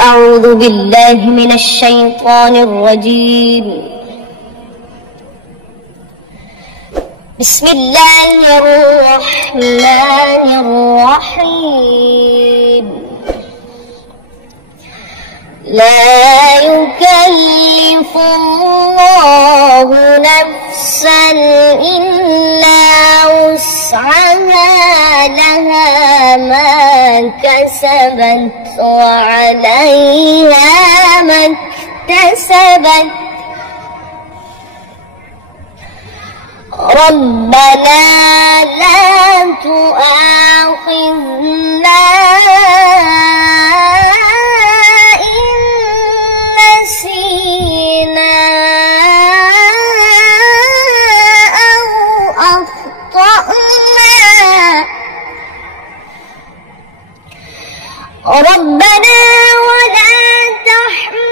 أعوذ بالله من الشيطان الرجيم. بسم الله الرحمن الرحيم. لا يكلف الله نفسا إلا وسعها، لها ما كسبت وعليها ما اكتسبت. ربنا لا تؤاخذنا إن نسينا أو أخطأنا. ربنا ولا تحمل